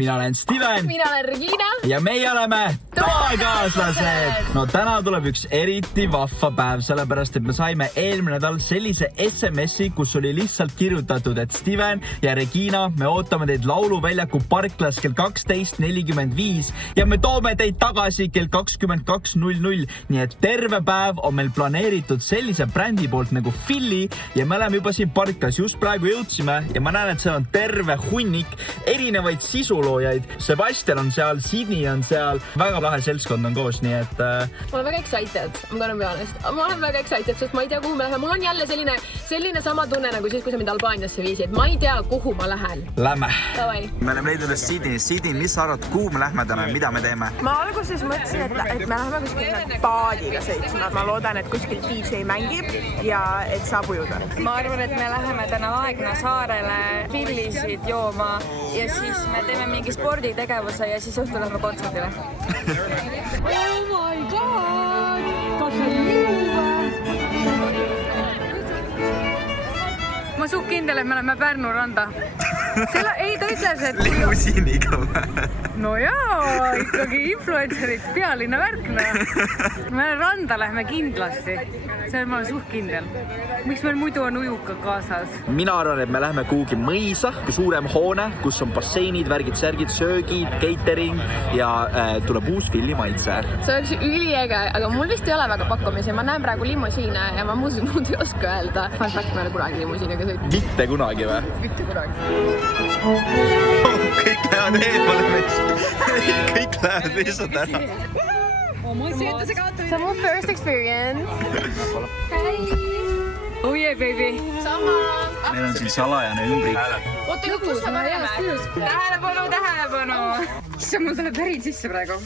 mina olen Steven. Mina olen Regina. Ja meie oleme toakaaslased. No täna tuleb üks eriti vahva päev, sellepärast et me saime eelmine nädal sellise SMS-i, kus oli lihtsalt kirjutatud, et Steven ja Regina, me ootame teid Lauluväljaku parklas kell 12:45 ja me toome teid tagasi kell 22:00. Nii et terve päev on meil planeeritud sellise brändi poolt nagu Philly ja me oleme juba siin parklas, just praegu jõudsime ja ma näen, et seal on terve hunnik erinevaid sisuloojaid. Sebastian on seal, Sydney on seal, väga lahe seltskond on koos, nii et... Ma olen väga excited, ma olen peanest. Ma olen väga excited, sest ma ei tea, kuhu me läheme. Mul on jälle selline sama tunne nagu siis, kui sa mind Albaaniasse viisid. Ma ei tea, kuhu ma lähen. Lähme. Davai. Me oleme leidnud Sydney. Sydney, mis sa arvad, kuhu me lähme täna, mida me teeme? Ma alguses mõtlesin, et me läheme kuskil paadiga sõitsma. Ma loodan, et kuskil DJ mängib ja et saab ujuda. Ma arvan, et me läheme täna Aegna saarele Phillysid jooma ja siis me teeme mingi sporditegevuse ja siis õhtul lähme kontserdile. Oh my god! Kas see liuva? Ma suht kindel, et me oleme Pärnu randa. Ei, ta ütles, et... Limusiiniga või? No jaa, ikkagi influencerid, pealinna värkna. Me randa lähme kindlasti. See on ma suht kindel. Miks meil muidu on ujuka kaasas? Mina arvan, et me lähme kuhugi mõisa, suurem hoone, kus on basseinid, värgid, särgid, söögid, catering ja tuleb uus Philly maitse. See oleks üliäge, aga mul vist ei ole väga pakkumisi. Ma näen praegu limusiine ja ma muud ei oska öelda. Fun fact, ma ei ole kunagi limusiiniga sõitnud. Mitte kunagi või? Mitte kunagi. Kõik lähevad eemale meist. Kõik lähevad lihtsalt ära. See on mu first experience. Oh yeah, baby. Sama. Meil on siin salajane ümbrik. Oota, kus me paneme? Tähelepanu! Issa, mul tuleb värid sisse praegu.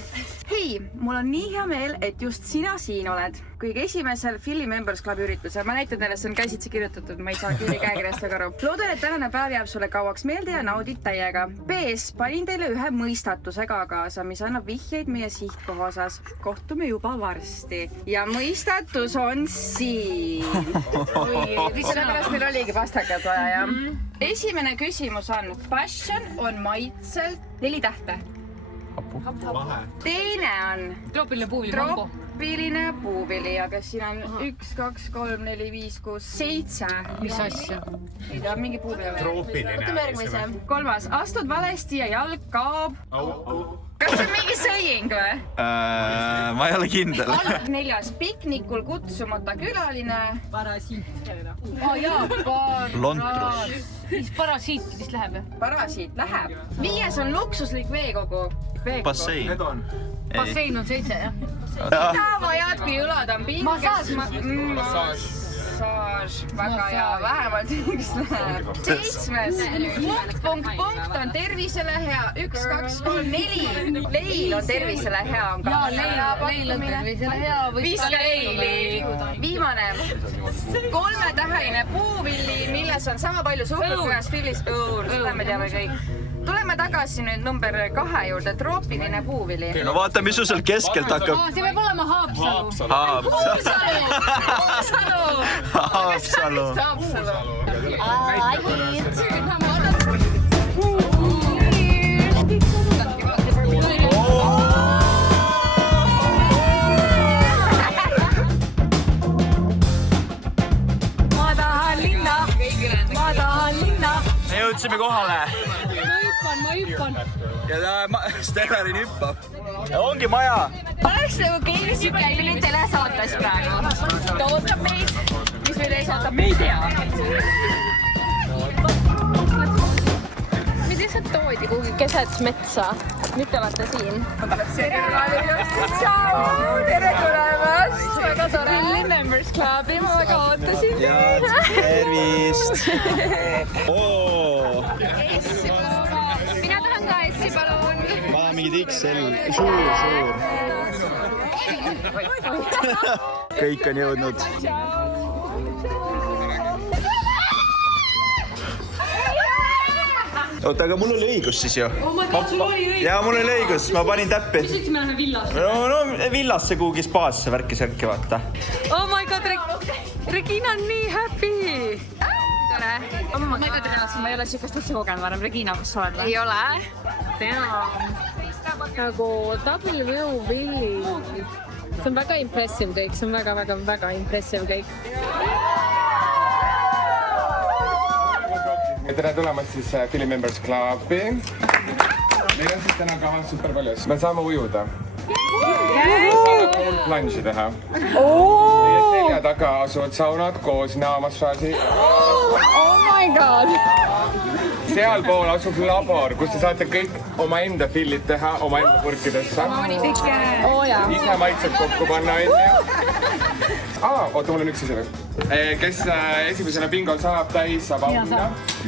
Hei, mul on nii hea meel, et just sina siin oled. Kõige esimesel Philly Members Clubi üritusel. Ma näitan teile, see on käsitsi kirjutatud, ma ei saa küll käekirjast väga aru. Loodan, et tänane päev jääb sulle kauaks meelde ja naudid täiega. B-s panin teile ühe mõistatusega kaasa, mis annab vihjeid meie sihtkoha osas. Kohtume juba varsti. Ja mõistatus on siin. Sellepärast meil oligi pastakad vaja, jah. Esimene küsimus on, passion on maitselt 4 tähte. Teine on troopiline puuvili, aga siin on 1, 2, 3, 4, 5, 6, 7. Mis asja? Ei tea, mingi puuvili. Troopiline. Võtame järgmise. 3. Astud valesti ja jalg kaob. Kas see on mingi sõing või? Ma ei ole kindel. 4. Piknikul kutsumata külaline. Lontrus. Mis parasiitidest läheb? Parasiit läheb. 5. on luksuslik veekogu. Bassein. Bassein on 7, jah? Mida vajad, kui õlad on pinkes? Massaaž. Väga hea, vähemalt üks läheb. 7. Punkt on tervisele hea. 1, 2, 3, 4. Leil on tervisele hea. Leil on tervisele hea. Viska leili. Viimane. 3-täheline puuvilli, milles on sama palju suhkur kuidas Philly's õur. Seda me teame kõik. Tuleme tagasi nüüd number 2 juurde, troopiline puuvili. No vaata, mis sul seal keskelt hakkab. See võib olema Haapsalu. Haapsalu. Me jõudsime kohale. Ma hüppan. Ja Stefanin hüppab. Ja ongi maja. Oleks nagu keegi siuke nüüd telesaates praegu. Ta ootab meid. Mis meid ees ootab? Me ei tea. Meid lihtsalt toodi kuhugi keset metsa. Nüüd te olete siin. Tere tulemast! Väga tore! Philly Members Clubi, ma väga ootasin teid! Tervist! Mina tahan ka essi, palun! Ma mingi XL, suur. Kõik on jõudnud. Oota, aga mul oli õigus siis ju. Jaa, mul oli õigus, ma panin täppi. Mis ütlesime, läheme villasse? No villasse kuhugi spaasse värki, vaata. Oh my god, Regina on nii happy! tere. ma ei tea, ma ei ole siukest asja kogenud varem. Regina, kus sa oled või? Ei ole. Nagu W Willi. See on väga impressive kõik, see on väga impressive kõik. Tere tulemast siis Philly Members Clubi. Meil on siis täna kavas super palju. Me saame ujuda. Saame plunge'i teha. Meie selja taga asuvad saunad koos näomassaaži. Oh my god! Sealpool asub labor, kus te saate kõik omaenda fillid teha omaenda purkidesse. Ise maitsed kokku panna, oota, mul on üks asi veel. Kes esimesena bingo saab täis, saab auhinna.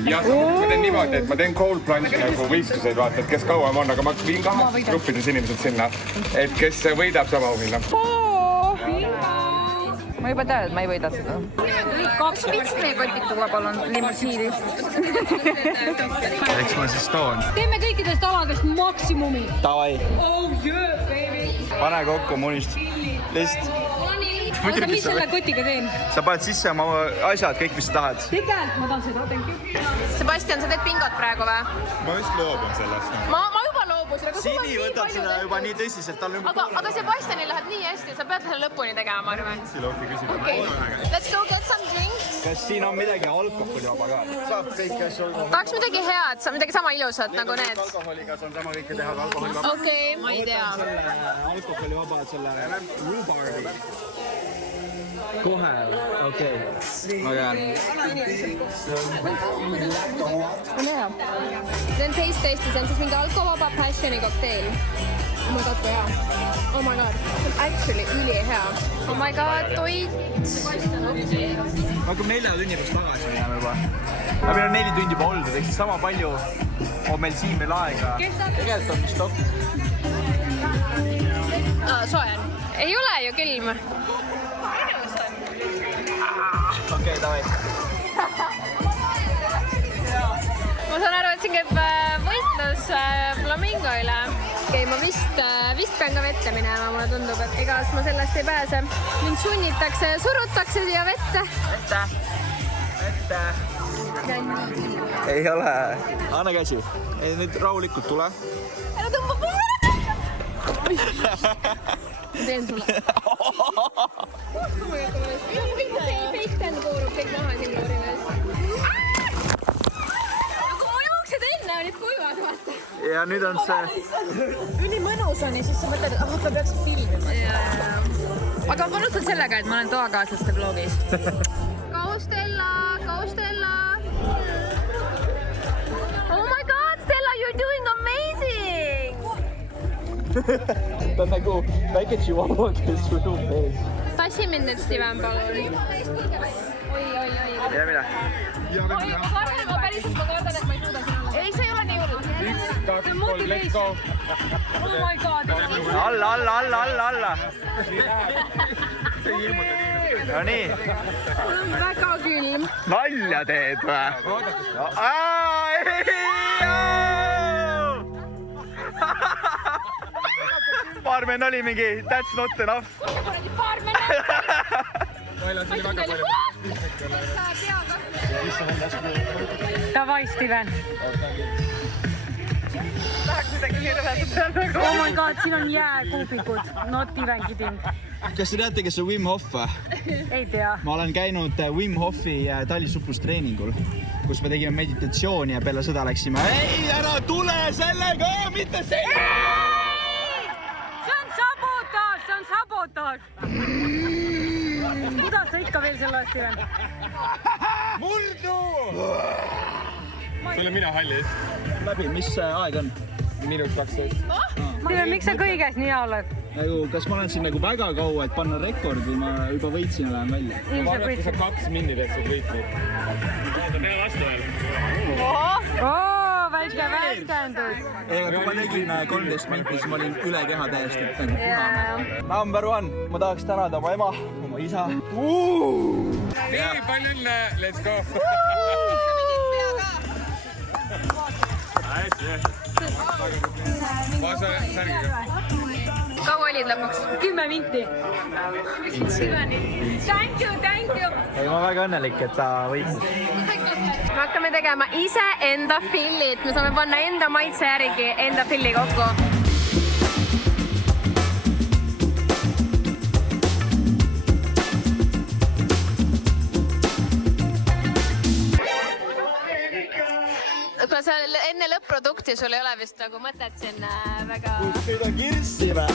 Ja ma teen niimoodi, et ma teen cold plunge'i nagu võistluseid, vaata, et kes kauem on, aga ma viin 2 gruppides inimesed sinna. Et kes võidab, saab auhinna. Ma juba tean, et ma ei võida seda. 2 meie kotid tuua palun limusiinist. Eks ma siis toon. Teeme kõikidest aladest maksimumi. Davai. Oh yeah, baby. Pane kokku munist. List. Oota, mis selle kotiga teen? Sa paned sisse oma asjad, kõik mis sa tahad. Tegelikult ma tahan seda, thank you. Sebastian, sa teed bingot praegu või? Ma vist loobun sellest. Ma juba loobusin, aga sul on Sini nii võtab palju seda juba nii tõsiselt, tal on aga Sebastianil läheb nii hästi, sa pead selle lõpuni tegema, ma arvan. Silooki küsib. Okay. Let's go get some drinks. Kas siin on midagi alkoholivaba ka? Saab kõiki asju Tahaks midagi head, midagi sama ilusat nagu need. alkoholiga, saan sama kõike teha alkoholivaba. Okei, ma ei tea. Alkoholivaba selle rhubarbi. Kohe, okei. Ma tean. On hea. Teen taste, see on siis mingi alkovaba passioni kokteil. Oh my god, kui hea. Oh my god, see on actually ülihea. Oh my god, toit. Aga 4 tunni pärast tagasi me jääme juba. Aga meil on 4 tundi juba oldud, ehk siis sama palju on meil siin veel aega. Tegelikult on mis stopp. Soe on. Ei ole ju külm. Okei, davai. Ma saan aru, et siin käib võitlus flamingo üle. Okei, ma vist pean ka vette minema, mulle tundub, et igas ma sellest ei pääse. Mind sunnitakse ja surutakse siia vette. Vette. Ei ole. Anna käsi. Nüüd rahulikult tule. Ära tõmba poole! Ma teen sulle. Peiten koorub kõik maha siin kloorides. Aga ma jooksed enne, olid kuivad, vaata. Ja nüüd on see... Ülimõnus on ja siis sa mõtled, et ma peaks filmima. Aga ma alustan sellega, et ma olen toakaaslaste vlogis. Go Stella! Oh my god, Stella, you're doing amazing! Ta on nagu väike chihuahua, kes sujub ees. Passi mind nüüd, Steven, palun. Oi. Ja mida? Ma päriselt kardan, et ma ei suuda sinna. Ei, see ei ole nii hull. 1, 2, 3, let's go! Oh my god. Alla. No nii. Mul on väga külm. Nalja teed või? Barmen oli mingi, that's not enough. Davai, Steven. Oh my god, siin on jääkuubikud. Not even kidding. Kas te teate, kes on Wim Hof või? Ei tea. Ma olen käinud Wim Hofi talisupustreeningul, kus me tegime meditatsiooni ja peale seda läksime. Ei, ära tule sellega, mitte sellega! See on sabotaaž. Kuidas sa ikka veel selle Steven? Murdu! Tule mina hallis. Läbi, mis aeg on? Minut 12. Steven, miks sa kõiges nii hea oled? Nagu, kas ma olen siin nagu väga kaua, et panna rekord või ma juba võitsin ja lähen välja? Ma arvan, et kui sa 2 minni teeksid võitnud. Vaata, mine vastu veel. Väike värskendus. Kui ma tegin 13 minti, siis ma olin üle keha täiesti nagu punane. Number 1, ma tahaks tänada oma ema, oma isa. Nii, palju õnne, let's go! Hästi. Vaasa särgiga. Go kaua olid lõpuks? 10 minti. Thank you. ei, ma väga õnnelik, et ta võitis. me hakkame tegema ise enda fillit, me saame panna enda maitse järgi enda filli kokku. Kuna sa enne lõpp-produkti, sul ei ole vist nagu mõtet siin väga... Nüüd on kirssi või?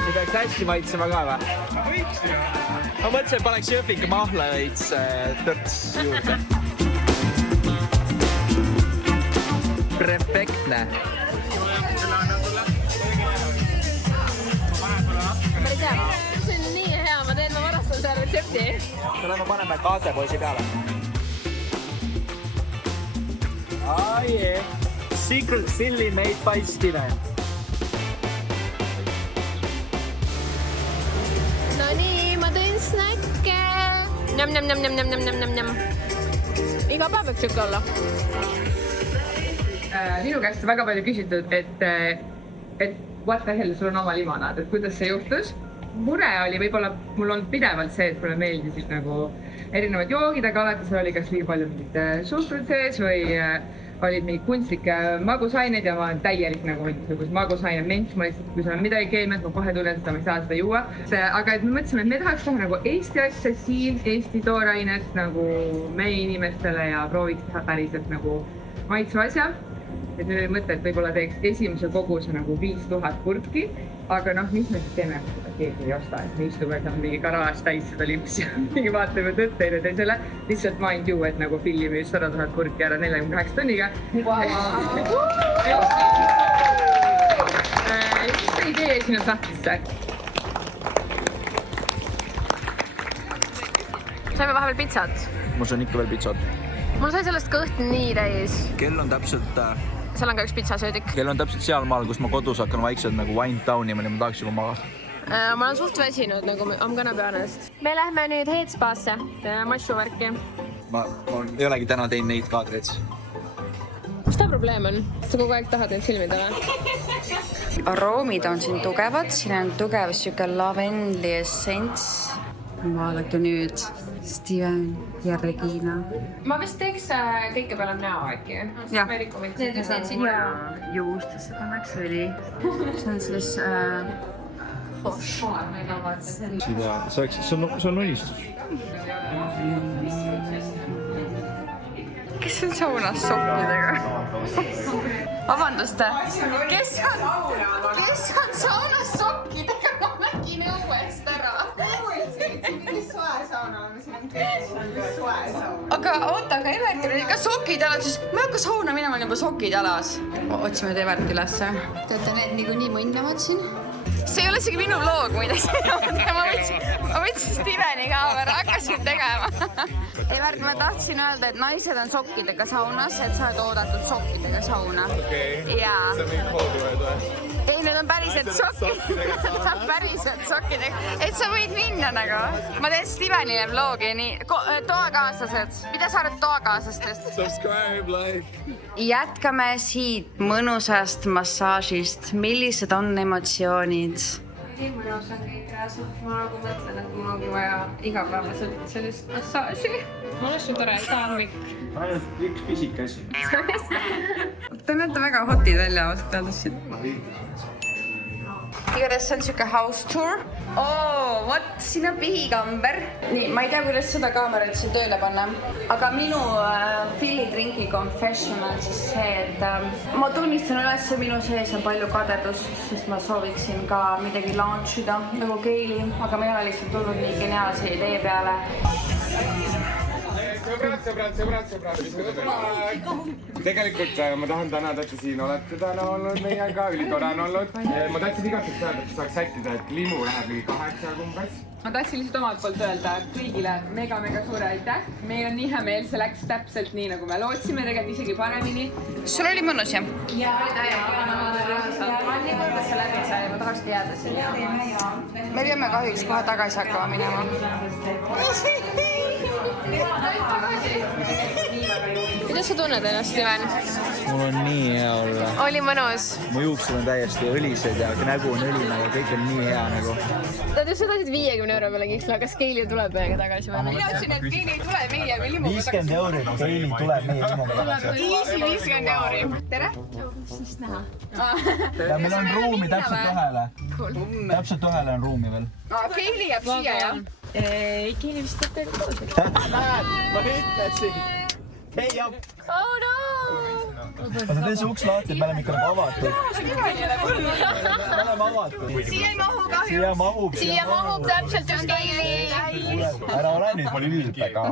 See peaks hästi maitsema ka või? Võiks ju. Ma mõtlesin, et paneks jõhvika mahla veits törts juurde. Perfektne. Päris hea. See on nii hea, ma varastan selle retsepti. Selle me paneme kaasepoisi peale. Ah, yeah. Secret chili made by Steven. No nii, ma tõin snäkke. Njam. Iga päev võiks siuke olla. Minu käest on väga palju küsitud, et what the hell, sul on oma limonaad, et kuidas see juhtus. Mure oli võib-olla, mul on pidevalt see, et mulle meeldisid nagu erinevad joogid, aga alati seal oli kas liiga palju mingit suhkrut sees või olid mingid kunstlikke magusained ja ma olen täielik nagu mingisugused magusained ment. Ma lihtsalt, kui seal on midagi keemiat, ma kohe tunnen seda, ma ei saa seda juua. Aga et me mõtlesime, et me tahaks teha nagu Eesti asja siin, Eesti toorainet nagu meie inimestele ja prooviks teha päriselt nagu maitsva asja. Et meil oli mõte, et võib-olla teeks esimese koguse nagu 5000 purki, aga noh, mis me siis teeme, kui seda keegi ei osta, et me istume seal mingi garaaž täis seda limpsi ja mingi vaatame tõtteid ja teisele. Lihtsalt mind ju, et nagu Filli müüs 100 000 purki ära 48 tunniga. Mis see idee sinu sahtlisse? Saime vahepeal pitsat. Mul on ikka veel pitsat. Mul sai sellest kõht nii täis. Kell on täpselt... Seal on ka üks pitsasöödik. Kell on täpselt seal maal, kus ma kodus hakkan vaikselt nagu wind down ima, ma tahaks juba magada. Ma olen suht väsinud, nagu I'm gonna be honest. Me lähme nüüd Headspasse, massuvärki. Ma ei olegi täna teinud neid kaadreid. Mis ta probleem on? Sa kogu aeg tahad neid filmida või? Aroomid on siin tugevad, siin on tugev siuke lavendli essents. Vaadake nüüd Steven ja Regina. Ma vist teeks kõike peale näo äkki. Jah. Juustesse pannaks õli. See on siis... See on unistus. Kes on saunas sokkidega? Vabandust, kes on saunas sokkidega? Ma nägin õuest ära. Aga oota, aga Evertil oli ka sokid jalas, siis ma ei hakka sauna minema, on juba sokid jalas. Otsime nüüd Evert ülesse. Teate, need niikuinii mõndavad siin. See ei ole isegi minu vlog, muideks. Ma võtsin Steveni kaamera, hakkasin tegema. Evert, ma tahtsin öelda, et naised on sokkidega saunas, et sa oled oodatud sokkidega sauna. Jaa. See on mingi kooduvõed või? Ei, need on päriselt sokkidega. Päriselt sokkidega. Et sa võid minna nagu. Ma teen Stevenile vlogi, nii. Toakaaslased. Mida sa arvad toakaaslastest? Subscribe, like. Jätkame siit mõnusast massaažist. Millised on emotsioonid? Nii mõnus on kõik rääsud. Ma nagu mõtlen, et mul ongi vaja igapäevaselt sellist massaaži. Ma olen su tore saamik. Ainult üks pisik asi. Te näete väga hotid välja, ausalt öeldes siin. Igatahes see on siuke house tour. Vot, siin on pihikamber. Nii, ma ei tea, kuidas seda kaamerat siin tööle panna. Aga minu Philly Drinki confession on siis see, et ma tunnistan üles, minu sees on palju kadedust, sest ma sooviksin ka midagi launchida nagu Keili, aga ma ei ole lihtsalt tulnud nii geniaalse idee peale. Sõbrad. Tegelikult ma tahan tänada, et te siin olete täna olnud meiega, ülitore on olnud. Ma tahtsin igatahes öelda, et saaks sättida, et limu läheb mingi 8 umbes. Ma tahtsin lihtsalt omalt poolt öelda kõigile mega suure aitäh. Meil on nii hea meel, see läks täpselt nii, nagu me lootsime, tegelikult isegi paremini. Sul oli mõnus, jah? Jaa, oli täielikult. Ma olen nii mõnus, et see läbi sai, ma tahakski jääda sinna. Me peame kahjuks kohe tagasi hakkama minema. Mida kuidas sa tunned ennast, Steven? mul on nii hea olla. Oli mõnus? mu juuksed on täiesti õlised ja nägu on õline ja kõik on nii hea nagu. Nad just tahtsid 50 euro peale kiksla, kas Keili tuleb meiega tagasi või? Mina ütlesin, et Keili ei tule meiega limuga 50 euri, Keili tuleb meie limuga tagasi. Easy 50 euri. Tere! ja meil on ruumi täpselt ühele. Täpselt ühele on ruumi veel. Keili jääb siia, jah? Keili vist teeb teile koos. Ma ütlesin. Hei, jah. Oh no! Aga tee see uks lahti, et me oleme ikka avatud. Me oleme avatud. Siia ei mahu kahju. Siia mahub. Siia mahub täpselt just Keili. Ära ole nüüd ülbe ka.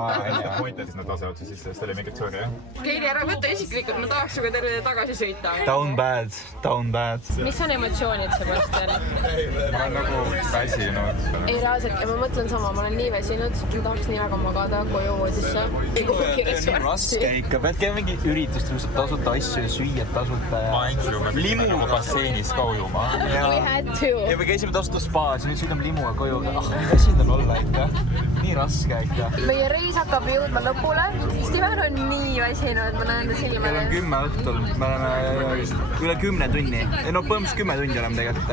Hoides nad lasevad siis sisse, sest oli mingit sorry, jah? Keili, ära võtta isiklikult, ma tahaks sinuga terve tagasi sõita. Down bad, down bad. Mis on emotsioonid, Sebastian? ma olen nagu väsinud. Ei, reaalselt, ja ma mõtlen sama, ma olen nii väsinud, ma tahaks nii väga magada koju voodisse. Nii raske ikka, pead käima mingi üritust, kus tasuta asju ja süüa tasuta ja... Me limuga basseinis ka ujuma. We had to. Ja me käisime tasuta spaas ja nüüd sõidame limuga koju. Nii väsinud on olla ikka. Nii raske ikka. Meie reis hakkab jõudma lõpule. Steven on nii väsinud, ma näen ta silmade. Kell on 10 õhtul. Me oleme üle 10 tunni. No põhimõtteliselt 10 tundi oleme tegelikult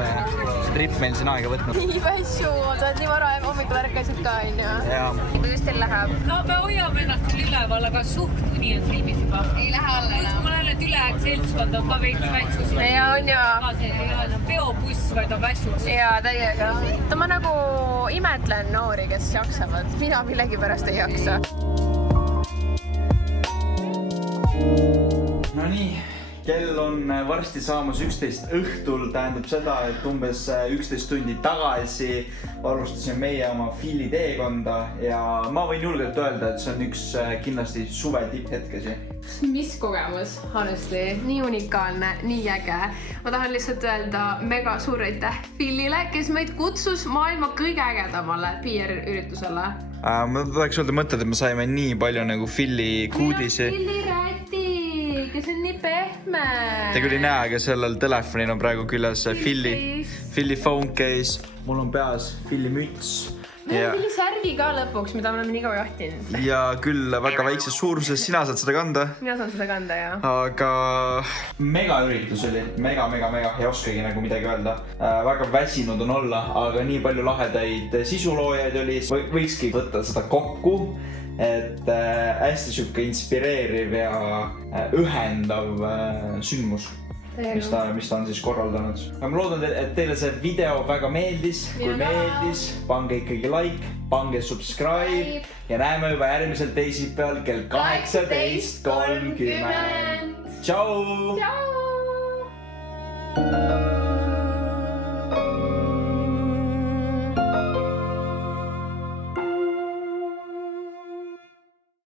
trip meil siin aega võtnud. Nii väsu, sa oled nii vara hommikul ärkasid ka, onju. Jaa. Kuidas teil läheb? No me hoiame ennast küll üleval, aga suht kuni on filmis juba. Ei lähe alla enam. Ma näen, et ülejäänud seltskond on ka veits väikus. Ja on ju. See ei ole enam peobuss, vaid on väsus. Jaa, täiega. Ma nagu imetlen noori, kes jaksavad. Mina millegipärast ei jaksa. No nii, kell on varsti saamas 11 õhtul, tähendab seda, et umbes 11 tundi tagasi alustasime meie oma Philly teekonda ja ma võin julgelt öelda, et see on üks kindlasti suve tipphetkesi. Mis kogemus, honestly, nii unikaalne, nii äge. Ma tahan lihtsalt öelda mega suur aitäh Phillyle, kes meid kutsus maailma kõige ägedamale PR-üritusele. Ma tahaks öelda mõtted, et me saime nii palju nagu Philly kuudisi. Philly räti, kes on nii pehme. Te küll ei näe, aga sellel telefonil on praegu küljes Philly phone case. Mul on peas Philly müts. Meil on Philly särgi ka lõpuks, mida oleme nii kaua jahtinud. Ja küll väga väikses suuruses, sina saad seda kanda. Mina saan seda kanda, jah. Aga mega üritus oli, mega, ei oskagi nagu midagi öelda. Väga väsinud on olla, aga nii palju lahedaid sisuloojaid oli. Võikski võtta seda kokku, et hästi siuke inspireeriv ja ühendav sündmus. Mis ta on siis korraldanud. Aga ma loodan, et teile see video väga meeldis. Kui meeldis, pange ikkagi like, pange subscribe ja näeme juba järgmisel teisipäeval kell 18:30. Tšau! Tšau!